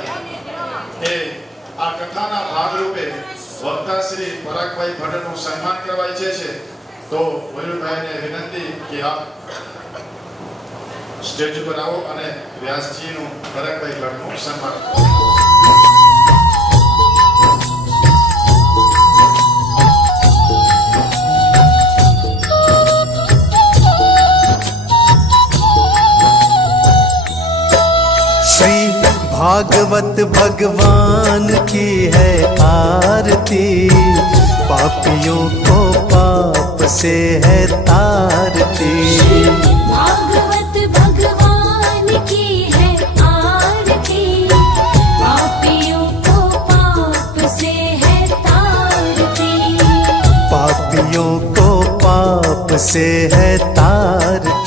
કહેવાય એ આ કથાના ભાગરૂપે વક્તા શ્રી પરાગભાઈ ભટ્ટનું સન્માન કરવા ઈચ્છે છે તો મયુરભાઈને વિનંતી કે આપ સ્ટેજ ઉપર આવો અને વ્યાસજીનું પરાગભાઈ ભટ્ટનું સન્માન श्री भागवत भगवान की है आरती पापियों को पाप से है तारती। भागवत भगवान की है आरती पापियों को पाप से है तारती। पापियों को पाप से है तारती।